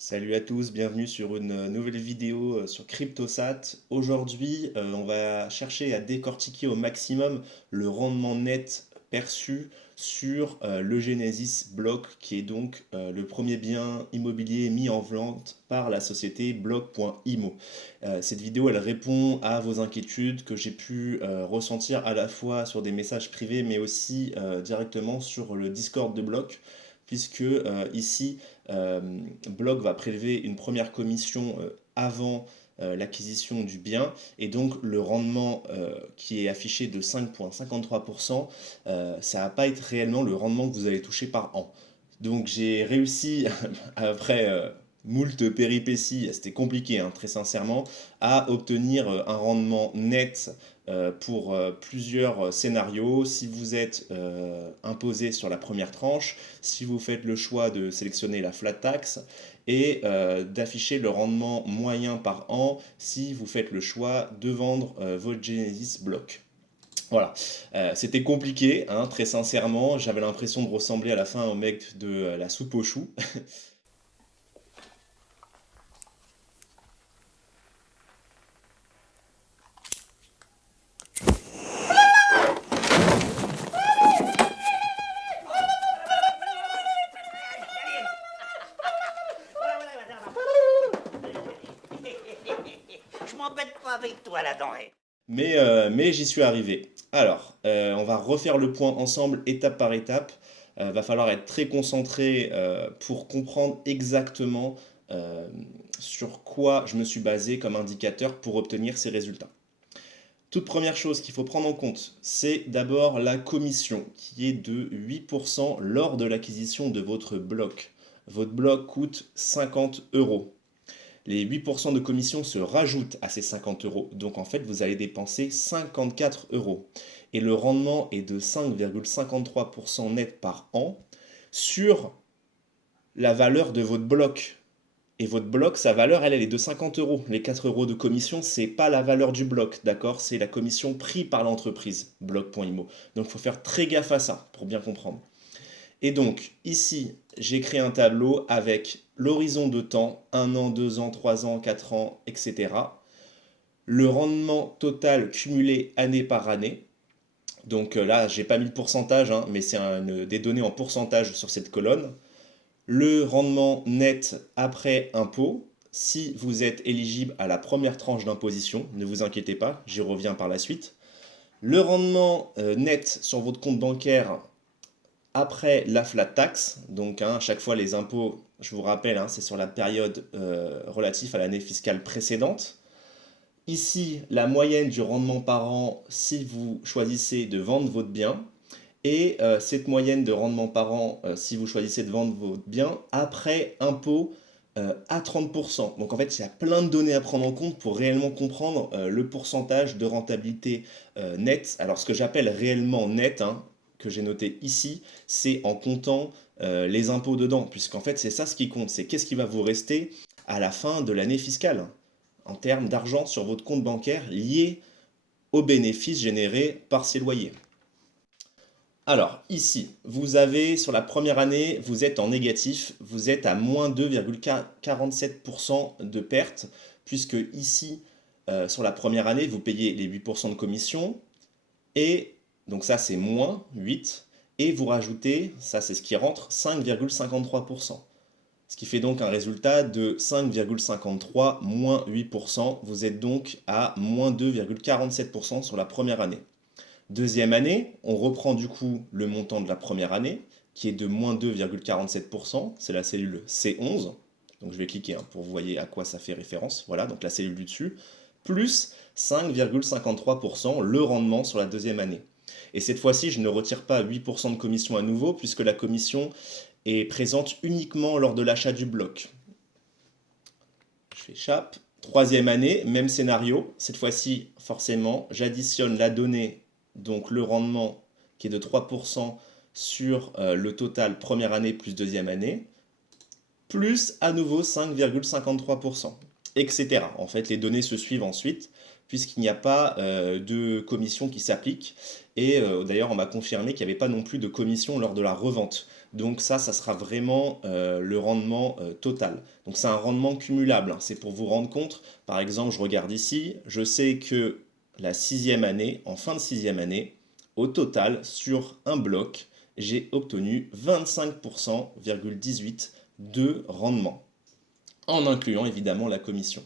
Salut à tous, bienvenue sur une nouvelle vidéo sur CryptoSat. Aujourd'hui, on va chercher à décortiquer au maximum le rendement net perçu sur le Genesis Block, qui est donc le premier bien immobilier mis en vente par la société Block.imo. Cette vidéo, elle répond à vos inquiétudes que j'ai pu ressentir à la fois sur des messages privés, mais aussi directement sur le Discord de Block, puisque ici, euh, Block va prélever une première commission avant l'acquisition du bien, et donc le rendement qui est affiché de 5,53%, ça va pas être réellement le rendement que vous allez toucher par an. Donc j'ai réussi, après moult péripéties, c'était compliqué hein, très sincèrement, à obtenir un rendement net pour plusieurs scénarios. Si vous êtes imposé sur la première tranche, si vous faites le choix de sélectionner la flat tax et d'afficher le rendement moyen par an si vous faites le choix de vendre votre Genesis Block. Voilà, c'était compliqué, hein, très sincèrement, j'avais l'impression de ressembler à la fin au mec de la soupe aux choux. Je m'embête pas avec toi là-dedans. Mais j'y suis arrivé. Alors, on va refaire le point ensemble étape par étape. Va falloir être très concentré pour comprendre exactement euh, sur quoi je me suis basé comme indicateur pour obtenir ces résultats. Toute première chose qu'il faut prendre en compte, c'est d'abord la commission qui est de 8% lors de l'acquisition de votre bloc. Votre bloc coûte 50 euros. Les 8% de commission se rajoutent à ces 50 euros. Donc en fait, vous allez dépenser 54 euros. Et le rendement est de 5,53% net par an sur la valeur de votre bloc. Et votre bloc, sa valeur, elle est de 50 euros. Les 4 euros de commission, c'est pas la valeur du bloc, d'accord? C'est la commission prise par l'entreprise, bloc.imo. Donc il faut faire très gaffe à ça pour bien comprendre. Et donc, ici, j'ai créé un tableau avec l'horizon de temps, 1 an, 2 ans, 3 ans, 4 ans, etc. Le rendement total cumulé année par année. Donc là, j'ai pas mis le pourcentage, hein, mais c'est des données en pourcentage sur cette colonne. Le rendement net après impôt, si vous êtes éligible à la première tranche d'imposition, ne vous inquiétez pas, j'y reviens par la suite. Le rendement net sur votre compte bancaire après la flat tax, donc hein, à chaque fois les impôts, je vous rappelle, hein, c'est sur la période relative à l'année fiscale précédente. Ici, la moyenne du rendement par an si vous choisissez de vendre votre bien. Et cette moyenne de rendement par an, si vous choisissez de vendre votre bien, après impôt à 30%. Donc en fait, il y a plein de données à prendre en compte pour réellement comprendre le pourcentage de rentabilité nette. Alors ce que j'appelle réellement net, hein, que j'ai noté ici, c'est en comptant les impôts dedans, puisqu'en fait c'est ça ce qui compte, c'est qu'est-ce qui va vous rester à la fin de l'année fiscale, en termes d'argent sur votre compte bancaire lié aux bénéfices générés par ces loyers. Alors, ici, vous avez, sur la première année, vous êtes en négatif, vous êtes à moins 2,47% de perte, puisque ici, sur la première année, vous payez les 8% de commission, et donc ça c'est moins 8, et vous rajoutez, ça c'est ce qui rentre, 5,53%. Ce qui fait donc un résultat de 5,53 moins 8%, vous êtes donc à moins 2,47% sur la première année. Deuxième année, on reprend du coup le montant de la première année, qui est de moins 2,47%, c'est la cellule C11, donc je vais cliquer hein, pour que vous voyez à quoi ça fait référence, voilà, donc la cellule du dessus, plus 5,53% le rendement sur la deuxième année. Et cette fois-ci, je ne retire pas 8% de commission à nouveau, puisque la commission est présente uniquement lors de l'achat du bloc. Je fais chape. Troisième année, même scénario. Cette fois-ci, forcément, j'additionne la donnée, donc le rendement qui est de 3% sur le total première année plus deuxième année, plus à nouveau 5,53%, etc. En fait, les données se suivent ensuite, puisqu'il n'y a pas de commission qui s'applique. Et d'ailleurs, on m'a confirmé qu'il n'y avait pas non plus de commission lors de la revente. Donc ça sera vraiment le rendement total. Donc c'est un rendement cumulable, hein. C'est pour vous rendre compte. Par exemple, je regarde ici, je sais que la sixième année, en fin de sixième année, au total, sur un bloc, j'ai obtenu 25,18% de rendement, en incluant évidemment la commission.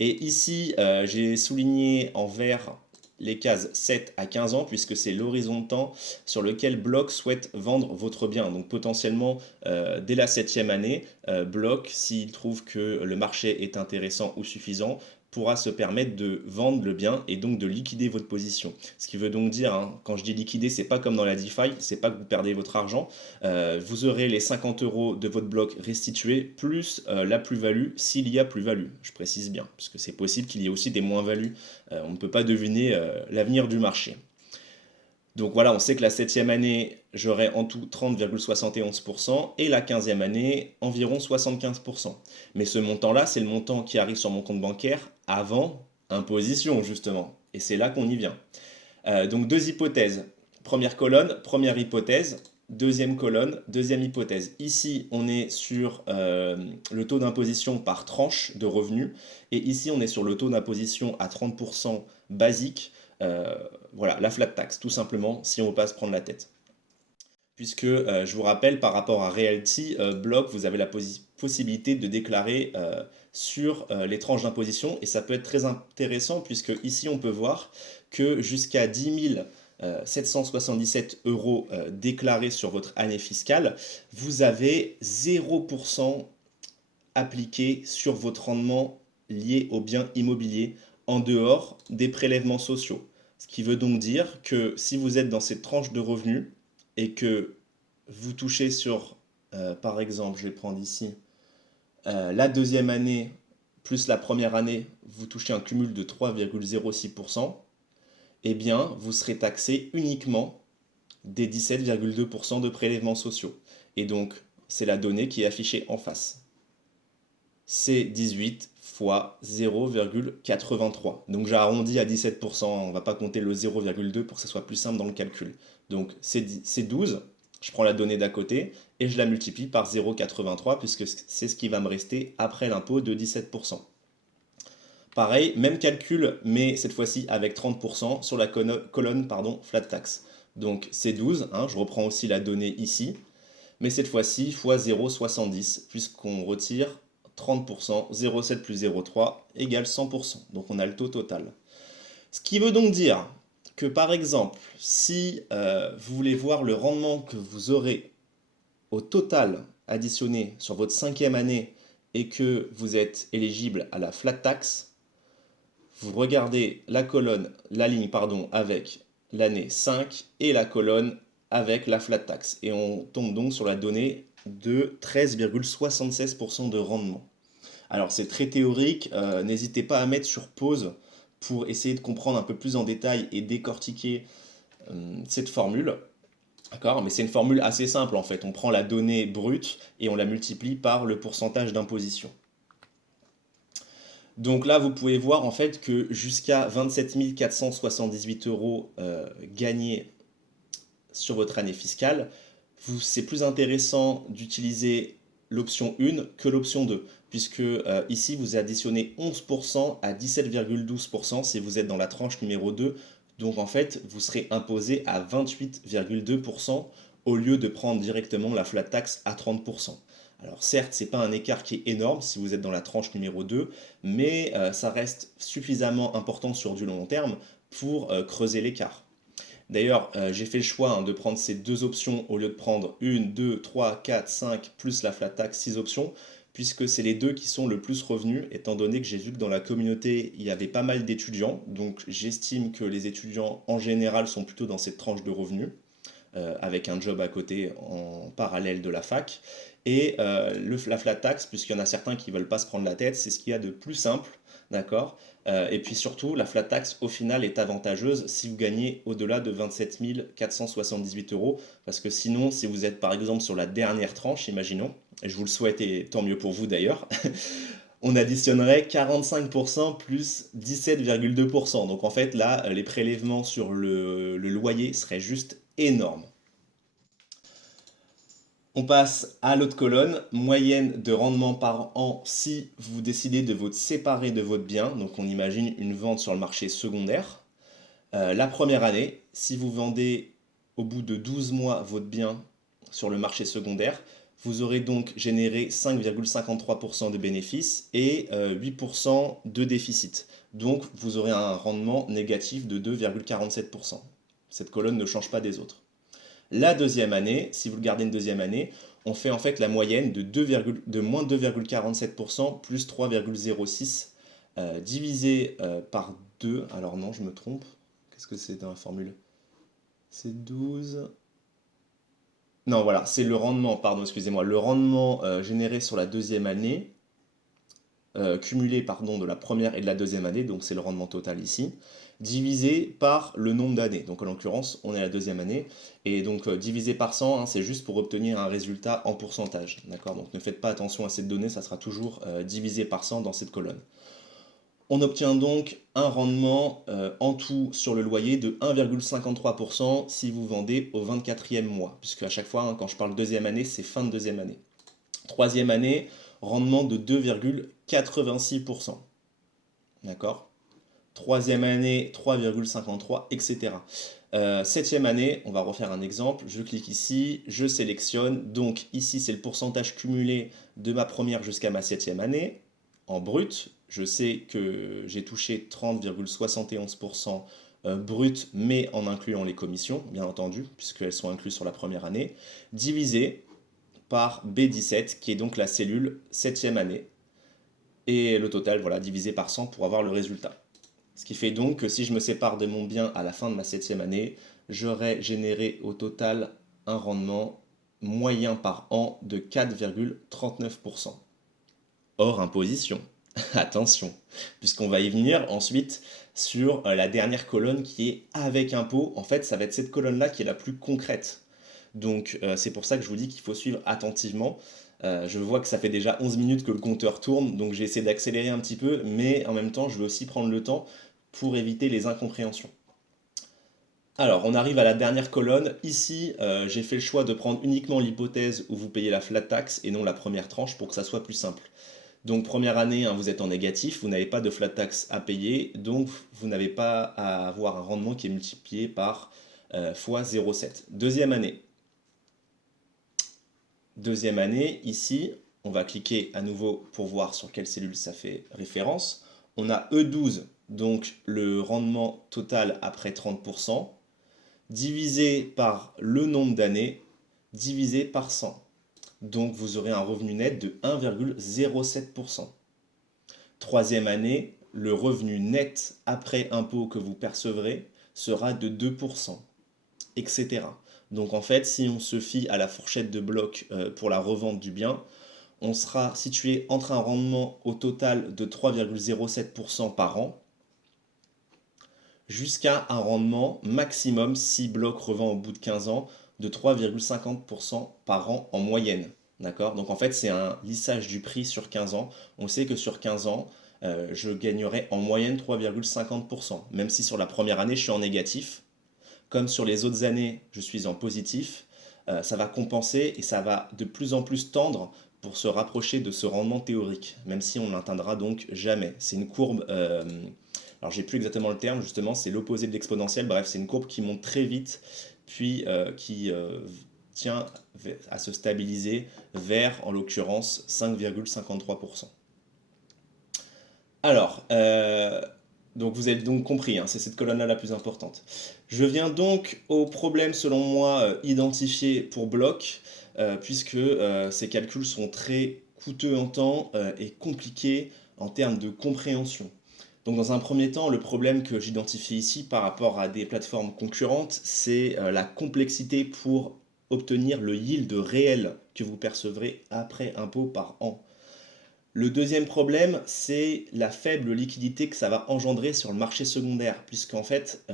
Et ici, j'ai souligné en vert les cases 7 à 15 ans, puisque c'est l'horizon de temps sur lequel Block souhaite vendre votre bien. Donc potentiellement, dès la septième année, Block, s'il trouve que le marché est intéressant ou suffisant, pourra se permettre de vendre le bien et donc de liquider votre position. Ce qui veut donc dire, hein, quand je dis liquider, c'est pas comme dans la DeFi, c'est pas que vous perdez votre argent, vous aurez les 50 euros de votre bloc restitués, plus la plus-value s'il y a plus-value. Je précise bien, parce que c'est possible qu'il y ait aussi des moins-values. On ne peut pas deviner l'avenir du marché. Donc voilà, on sait que la septième année, j'aurai en tout 30,71% et la 15e année, environ 75%. Mais ce montant-là, c'est le montant qui arrive sur mon compte bancaire avant imposition, justement. Et c'est là qu'on y vient. Donc deux hypothèses. Première colonne, première hypothèse. Deuxième colonne, deuxième hypothèse. Ici, on est sur le taux d'imposition par tranche de revenus. Et ici, on est sur le taux d'imposition à 30% basique. Voilà, la flat tax, tout simplement, si on ne veut pas se prendre la tête. Puisque, je vous rappelle, par rapport à Realty, Block, vous avez la possibilité de déclarer sur les tranches d'imposition. Et ça peut être très intéressant, puisque ici, on peut voir que jusqu'à 10 777 euros déclarés sur votre année fiscale, vous avez 0% appliqué sur votre rendement lié aux biens immobiliers en dehors des prélèvements sociaux. Ce qui veut donc dire que si vous êtes dans cette tranche de revenus et que vous touchez sur, par exemple, je vais prendre ici, la deuxième année plus la première année, vous touchez un cumul de 3,06%, eh bien, vous serez taxé uniquement des 17,2% de prélèvements sociaux. Et donc, c'est la donnée qui est affichée en face. C'est 18 fois 0,83. Donc j'arrondis à 17%, on ne va pas compter le 0,2 pour que ce soit plus simple dans le calcul. Donc c'est 12, je prends la donnée d'à côté et je la multiplie par 0,83 puisque c'est ce qui va me rester après l'impôt de 17%. Pareil, même calcul, mais cette fois-ci avec 30% sur la colonne flat tax. Donc c'est 12, hein, je reprends aussi la donnée ici, mais cette fois-ci fois 0,70, puisqu'on retire 30%, 0,7 plus 0,3 égale 100%. Donc on a le taux total. Ce qui veut donc dire que par exemple, si vous voulez voir le rendement que vous aurez au total additionné sur votre cinquième année et que vous êtes éligible à la flat tax, vous regardez la colonne, la ligne pardon, avec l'année 5 et la colonne avec la flat tax. Et on tombe donc sur la donnée de 13,76% de rendement. Alors c'est très théorique, n'hésitez pas à mettre sur pause pour essayer de comprendre un peu plus en détail et décortiquer cette formule. D'accord? Mais c'est une formule assez simple en fait. On prend la donnée brute et on la multiplie par le pourcentage d'imposition. Donc là, vous pouvez voir en fait que jusqu'à 27 478 euros gagnés sur votre année fiscale, c'est plus intéressant d'utiliser l'option 1 que l'option 2, puisque ici vous additionnez 11% à 17,12% si vous êtes dans la tranche numéro 2. Donc en fait, vous serez imposé à 28,2% au lieu de prendre directement la flat tax à 30%. Alors certes, ce n'est pas un écart qui est énorme si vous êtes dans la tranche numéro 2, mais ça reste suffisamment important sur du long terme pour creuser l'écart. D'ailleurs, j'ai fait le choix de prendre ces deux options au lieu de prendre 1, 2, 3, 4, 5 plus la flat tax, 6 options, puisque c'est les deux qui sont le plus revenus, étant donné que j'ai vu que dans la communauté, il y avait pas mal d'étudiants. Donc j'estime que les étudiants en général sont plutôt dans cette tranche de revenus, avec un job à côté en parallèle de la fac. Et la flat tax, puisqu'il y en a certains qui ne veulent pas se prendre la tête, c'est ce qu'il y a de plus simple, d'accord. Et puis surtout, la flat tax, au final, est avantageuse si vous gagnez au-delà de 27 478 euros, parce que sinon, si vous êtes par exemple sur la dernière tranche, imaginons, et je vous le souhaite et tant mieux pour vous d'ailleurs, On additionnerait 45% plus 17,2%. Donc en fait, là, les prélèvements sur le loyer seraient juste énormes. On passe à l'autre colonne, moyenne de rendement par an si vous décidez de vous séparer de votre bien. Donc on imagine une vente sur le marché secondaire. La première année, si vous vendez au bout de 12 mois votre bien sur le marché secondaire, vous aurez donc généré 5,53% de bénéfices et 8% de déficit. Donc vous aurez un rendement négatif de 2,47%. Cette colonne ne change pas des autres. La deuxième année, si vous le gardez une deuxième année, on fait en fait la moyenne de moins 2,47% plus 3,06 divisé par 2. Alors non, je me trompe. Qu'est-ce que c'est dans la formule? C'est 12. Non, voilà, c'est le rendement, pardon, excusez-moi, le rendement généré sur la deuxième année, cumulé, pardon, de la première et de la deuxième année, donc c'est le rendement total ici, divisé par le nombre d'années. Donc en l'occurrence, on est à la deuxième année, et donc divisé par 100, hein, c'est juste pour obtenir un résultat en pourcentage, d'accord? Donc ne faites pas attention à cette donnée, ça sera toujours divisé par 100 dans cette colonne. On obtient donc un rendement en tout sur le loyer de 1,53% si vous vendez au 24e mois, puisque à chaque fois, hein, quand je parle deuxième année, c'est fin de deuxième année. Troisième année, rendement de 2,86%. D'accord? Troisième année, 3,53, etc. Septième année, on va refaire un exemple. Je clique ici, je sélectionne. Donc ici, c'est le pourcentage cumulé de ma première jusqu'à ma septième année. En brut, je sais que j'ai touché 30,71% brut, mais en incluant les commissions, bien entendu, puisqu'elles sont incluses sur la première année, divisé par B17, qui est donc la cellule septième année. Et le total, voilà, divisé par 100 pour avoir le résultat. Ce qui fait donc que si je me sépare de mon bien à la fin de ma septième année, j'aurai généré au total un rendement moyen par an de 4,39%. Hors imposition. Attention, puisqu'on va y venir ensuite sur la dernière colonne qui est avec impôt. En fait, ça va être cette colonne-là qui est la plus concrète. Donc c'est pour ça que je vous dis qu'il faut suivre attentivement. Je vois que ça fait déjà 11 minutes que le compteur tourne, donc j'ai essayé d'accélérer un petit peu, mais en même temps, je veux aussi prendre le temps pour éviter les incompréhensions. Alors, on arrive à la dernière colonne. Ici, j'ai fait le choix de prendre uniquement l'hypothèse où vous payez la flat tax et non la première tranche pour que ça soit plus simple. Donc, première année, hein, vous êtes en négatif, vous n'avez pas de flat tax à payer, donc vous n'avez pas à avoir un rendement qui est multiplié par fois 0,7. Deuxième année, ici, on va cliquer à nouveau pour voir sur quelle cellule ça fait référence. On a E12, donc le rendement total après 30%, divisé par le nombre d'années, divisé par 100. Donc vous aurez un revenu net de 1,07%. Troisième année, le revenu net après impôt que vous percevrez sera de 2%, etc. Donc en fait, si on se fie à la fourchette de bloc pour la revente du bien, on sera situé entre un rendement au total de 3,07% par an jusqu'à un rendement maximum si bloc revend au bout de 15 ans de 3,50% par an en moyenne. D'accord? Donc en fait, c'est un lissage du prix sur 15 ans. On sait que sur 15 ans, je gagnerai en moyenne 3,50%. Même si sur la première année, je suis en négatif, comme sur les autres années, je suis en positif, ça va compenser et ça va de plus en plus tendre pour se rapprocher de ce rendement théorique, même si on ne l'atteindra donc jamais. C'est une courbe, alors j'ai plus exactement le terme, justement, c'est l'opposé de l'exponentielle, bref, c'est une courbe qui monte très vite, puis qui tient à se stabiliser vers, en l'occurrence, 5,53%. Alors, donc vous avez donc compris, hein, c'est cette colonne-là la plus importante. Je viens donc au problème, selon moi, identifié pour bloc, puisque ces calculs sont très coûteux en temps et compliqués en termes de compréhension. Donc dans un premier temps, le problème que j'identifie ici par rapport à des plateformes concurrentes, c'est la complexité pour obtenir le yield réel que vous percevrez après impôt par an. Le deuxième problème, c'est la faible liquidité que ça va engendrer sur le marché secondaire, puisqu'en fait,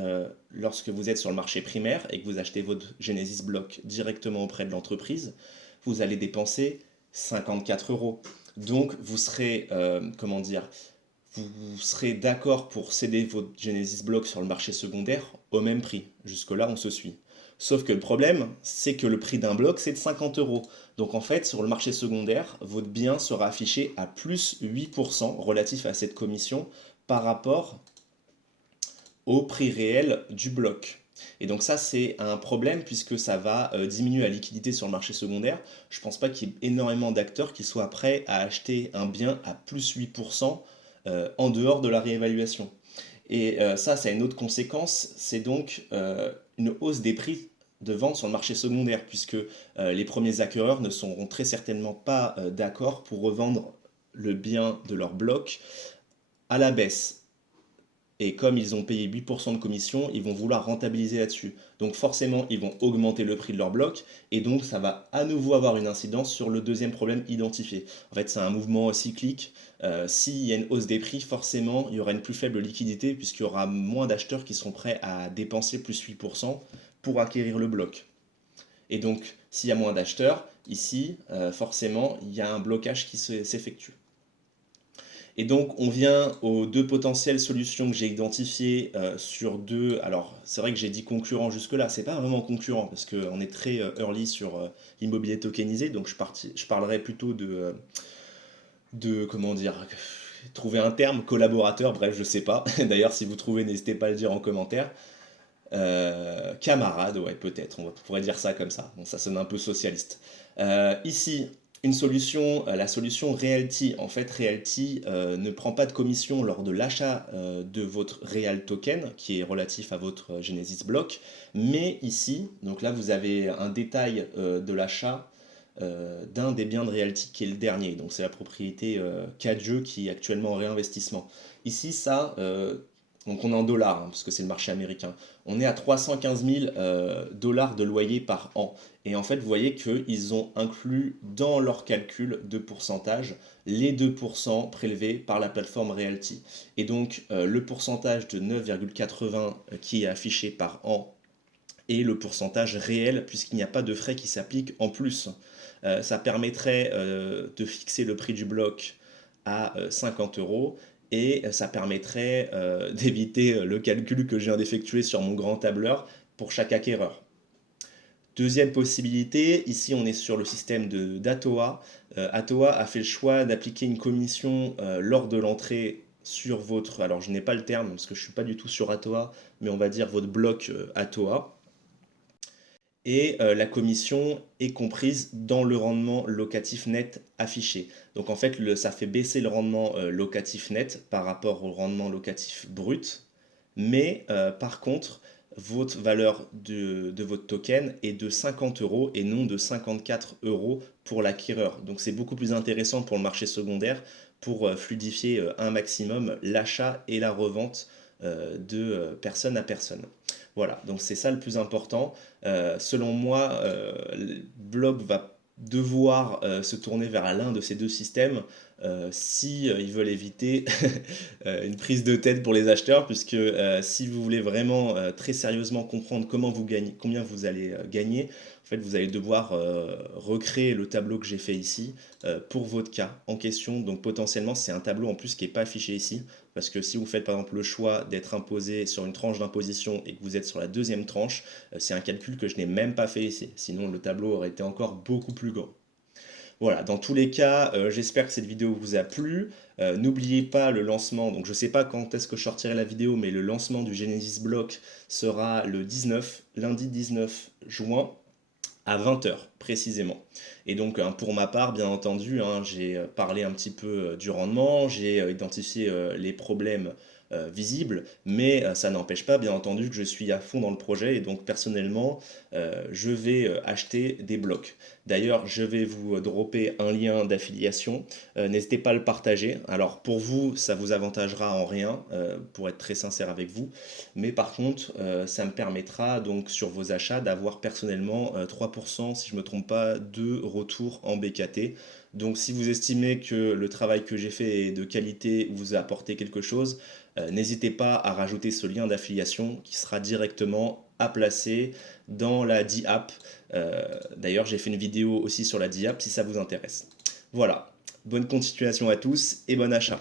lorsque vous êtes sur le marché primaire et que vous achetez votre Genesis Block directement auprès de l'entreprise, vous allez dépenser 54 euros. Donc vous serez, comment dire, vous serez d'accord pour céder votre Genesis Block sur le marché secondaire au même prix. Jusque-là, on se suit. Sauf que le problème, c'est que le prix d'un bloc, c'est de 50 euros. Donc en fait, sur le marché secondaire, votre bien sera affiché à plus 8% relatif à cette commission par rapport au prix réel du bloc. Et donc ça, c'est un problème puisque ça va diminuer la liquidité sur le marché secondaire. Je ne pense pas qu'il y ait énormément d'acteurs qui soient prêts à acheter un bien à plus 8% en dehors de la réévaluation. Et ça a une autre conséquence, c'est donc une hausse des prix de vente sur le marché secondaire, puisque les premiers acquéreurs ne seront très certainement pas d'accord pour revendre le bien de leur bloc à la baisse. Et comme ils ont payé 8% de commission, ils vont vouloir rentabiliser là-dessus. Donc forcément, ils vont augmenter le prix de leur bloc, et donc ça va à nouveau avoir une incidence sur le deuxième problème identifié. En fait, c'est un mouvement cyclique. S'il y a une hausse des prix, forcément, il y aura une plus faible liquidité, puisqu'il y aura moins d'acheteurs qui seront prêts à dépenser plus 8% pour acquérir le bloc. Et donc, s'il y a moins d'acheteurs, ici, forcément, il y a un blocage qui s'effectue. Et donc, on vient aux deux potentielles solutions que j'ai identifiées sur deux. Alors, c'est vrai que j'ai dit concurrents jusque-là, c'est pas vraiment concurrent parce qu'on est très early sur l'immobilier tokenisé. Donc, je parlerai plutôt comment dire, trouver un terme, collaborateur, bref, je sais pas. D'ailleurs, si vous trouvez, n'hésitez pas à le dire en commentaire. Camarade, ouais, peut-être, on pourrait dire ça comme ça. Bon, ça sonne un peu socialiste. Ici, une solution, la solution Realty. En fait, Realty ne prend pas de commission lors de l'achat de votre Real Token, qui est relatif à votre Genesis Block. Mais ici, donc là, vous avez un détail de l'achat d'un des biens de Realty, qui est le dernier. Donc, c'est la propriété Cadieux qui est actuellement en réinvestissement. Ici, ça, donc on est en dollars, parce que c'est le marché américain. On est à 315 000 dollars de loyer par an. Et en fait, vous voyez qu'ils ont inclus dans leur calcul de pourcentage les 2% prélevés par la plateforme Realty. Et donc, le pourcentage de 9,80 qui est affiché par an est le pourcentage réel, puisqu'il n'y a pas de frais qui s'appliquent en plus. Ça permettrait de fixer le prix du bloc à 50 euros et ça permettrait d'éviter le calcul que je viens d'effectuer sur mon grand tableur pour chaque acquéreur. Deuxième possibilité, ici on est sur le système d'Atoa. Atoa a fait le choix d'appliquer une commission lors de l'entrée sur votre, alors je n'ai pas le terme parce que je ne suis pas du tout sur Atoa, mais on va dire votre bloc Atoa. Et la commission est comprise dans le rendement locatif net affiché. Donc en fait, ça fait baisser le rendement locatif net par rapport au rendement locatif brut. Mais par contre, votre valeur de votre token est de 50 euros et non de 54 euros pour l'acquéreur. Donc c'est beaucoup plus intéressant pour le marché secondaire pour fluidifier un maximum l'achat et la revente de personne à personne. Voilà, donc c'est ça le plus important. Selon moi, le blog va devoir se tourner vers l'un de ces deux systèmes si ils veulent éviter une prise de tête pour les acheteurs, puisque si vous voulez vraiment très sérieusement comprendre comment vous gagnez, combien vous allez gagner, en fait, vous allez devoir recréer le tableau que j'ai fait ici pour votre cas en question. Donc potentiellement, c'est un tableau en plus qui n'est pas affiché ici. Parce que si vous faites par exemple le choix d'être imposé sur une tranche d'imposition et que vous êtes sur la deuxième tranche, c'est un calcul que je n'ai même pas fait ici. Sinon, le tableau aurait été encore beaucoup plus grand. Voilà, dans tous les cas, j'espère que cette vidéo vous a plu. N'oubliez pas le lancement, donc je ne sais pas quand est-ce que je sortirai la vidéo, mais le lancement du Genesis Block sera le 19, lundi 19 juin à 20 h précisément. Et donc pour ma part, bien entendu, j'ai parlé un petit peu du rendement, j'ai identifié les problèmes visibles, mais ça n'empêche pas, bien entendu, que je suis à fond dans le projet et donc personnellement, je vais acheter des blocs. D'ailleurs, je vais vous dropper un lien d'affiliation. N'hésitez pas à le partager. Alors pour vous, ça vous avantagera en rien, pour être très sincère avec vous. Mais par contre, ça me permettra donc sur vos achats d'avoir personnellement 3%, si je ne me trompe pas, de retour en BKT. Donc si vous estimez que le travail que j'ai fait est de qualité, vous a apporté quelque chose, n'hésitez pas à rajouter ce lien d'affiliation qui sera directement à placer dans la D-App. D'ailleurs, j'ai fait une vidéo aussi sur la D-App si ça vous intéresse. Voilà. Bonne continuation à tous et bon achat.